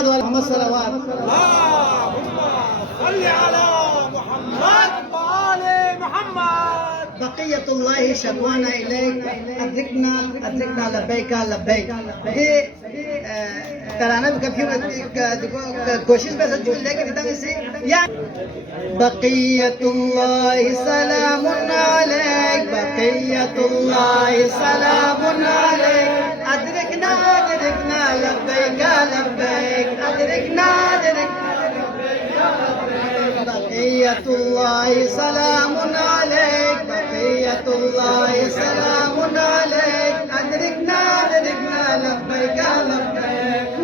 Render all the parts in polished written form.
محمد وعلى محمد صلوات. اللهم صل على محمد وآل محمد. بقية الله شكوانا إليك، أدركنا لبيك لبيك. ترانه كفي कोशिश बस जो लेके देता है इसे या بقية الله سلام عليك بقية الله سلام عليك أدركنا لبيك لبيك أدركنا بقية الله سلام عليك بقية الله سلام عليك أدركنا لبيك لبيك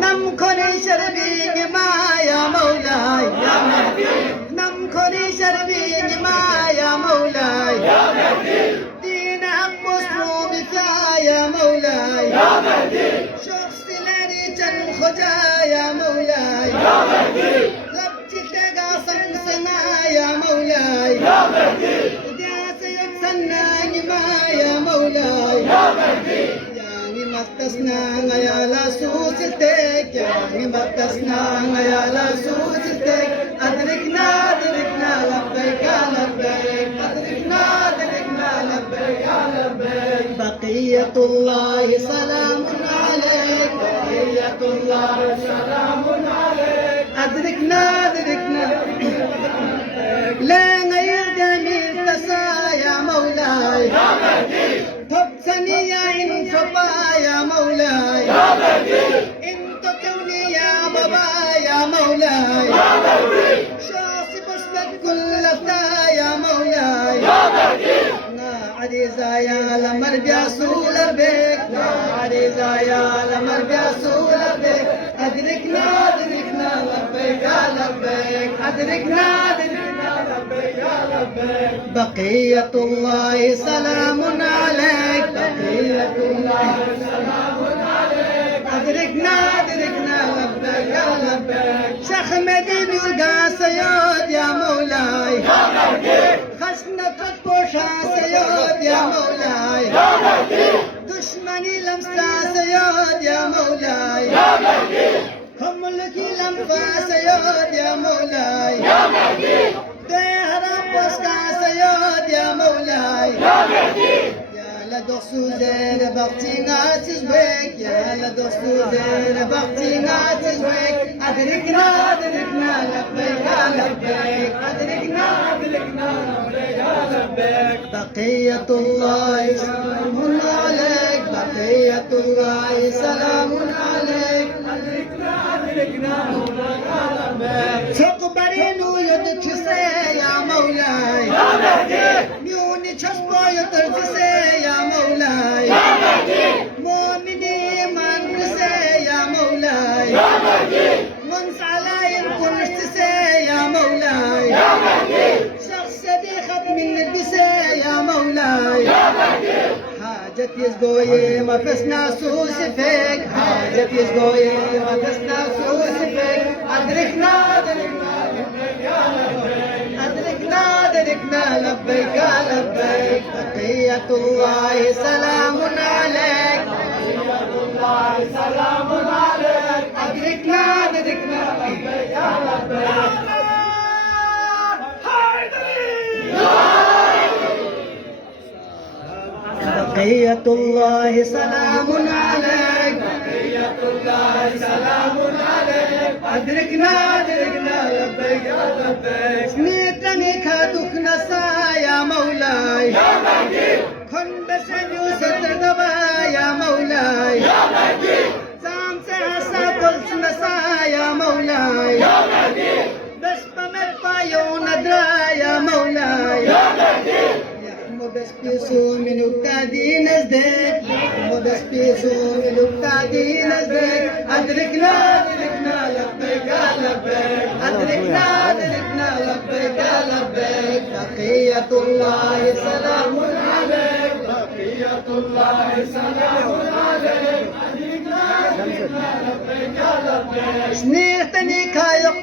نم خوني شربي ما يا مولاي يا مهدي نم خوني شربي ما يا مولاي يا مهدي دين حق مسلوب يا مولاي يا مهدي شخص لاري جن خجا يا مولاي يا مهدي لبتي تيغا سنسنا يا مولاي يا مهدي ودياس يكسنا ما يا مولاي يا مهدي مستسنا يا لا سوزتك يعني مستسنا يا لا سوزتك أدركنا لبيك لبيك أدركنا لبيك لبيك بقية الله سلام عليك بقية الله سلام عليك أدركنا لا غير جميل تسا يا مولاي يا مهدي تبتني يا إنفبا يا مولاي يا مهدي انت كوني يا بابا يا مولاي يا مهدي شاصي بشبك كل يا مولاي يا مهدي نا عريزة يا لمر بياسول بك نا عريزة يا لمر بياسول بك أدركنا لبيك لبيك أدركنا لبيك لبيك بقية الله سلام عليك بقية الله سلام عليك أدركنا لبيك لبيك شيخ مدين يلقى سيود يا مولاي يا مهدي خشنا تطبوشا سيود يا مولاي يا مهدي دشمني لمسا سيود يا مولاي يا مهدي هم لكي لمفا سيود يا مولاي يا مهدي دهرا بوسكا سيود يا مولاي يا مهدي يا لدخسو زير بغتي ناتز بك يا لدخسو زير بغتي ناتز بك أدركنا لبيك لبيك أدركنا لبيك لبيك بقية الله سلام عليك بقية الله سلام عليك أدركنا تقبرين ويدكسي يا مولاي يا مهدي ميوني تشبو يدركسي يا مولاي يا مهدي مؤمني منكسي يا مولاي يا مهدي منس علي كنشتسي يا مولاي يا مهدي شخص ديخت من البسي يا مولاي يا مهدي حاجة يزقوي ما فسنا سوس فيك حاجة يزقوي ما فسنا سوس فيك أدركنا لبيك لبيك بقية الله سلام عليك بقية الله سلام عليك أدركنا لبيك لبيك بقية الله سلام عليك بقية الله سلام عليك أدركنا لبيك لبيك نيتني كادوكنا يا مولاي يا مهدي كن بسن يوسف دبا يا مولاي يا مهدي سام سهسا قلت نسا يا مولاي يا مهدي بس بمت بايون درا يا مولاي يا مهدي بس بيسو من وقتادي نزدك بس بيسو من وقتادي نزدك أدركنا لبيك لبيك أدركنا لبيك لبيك بقية الله سلام عليك بقية الله سلام عليك أدركنا لبيك لبيك شنيتني كايق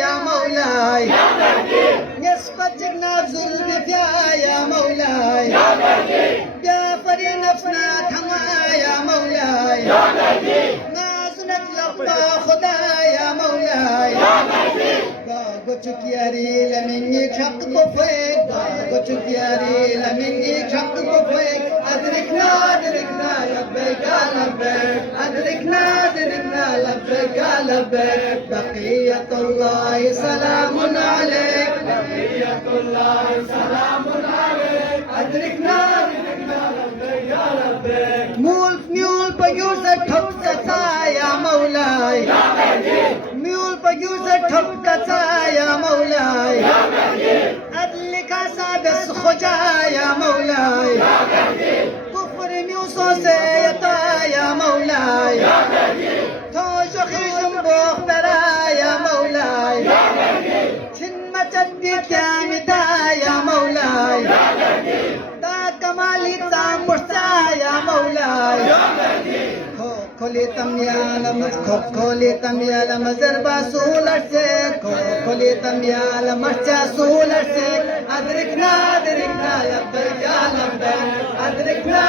يا مولاي يا مهدي نسبتك نبذل يا مولاي يا مهدي يا فري نفسنا تما يا مولاي يا مهدي نازلت لقطة خدا küçük yeriyle minik şakkı popek Daha küçük yeriyle minik şakkı popek Adrikna lebbeyk ya lebbeyk Adrikna lebbeyk ya lebbeyk Bakiyetullahi selamun aleyk Bakiyetullahi selamun aleyk Adrikna lebbeyk ya lebbeyk Mule pagyor se ठोकता या मौलाय म्यूल पग्यूर से ठोकता या मौलाय अदल का साबिस खुजा या मौलाय कुफर म्यूसों से यता या मौलाय तो शखिशम बोखतरा या मौलाय छिन मचद्दी क्या मिटा या मौलाय दा कमाली तामुर्ता या मौलाय खोली तमियाल मजरबा सूलर से खोली तमियाल मर्चा सूलर से अदरिकना लब्बैक या लब्बैक अदरिकना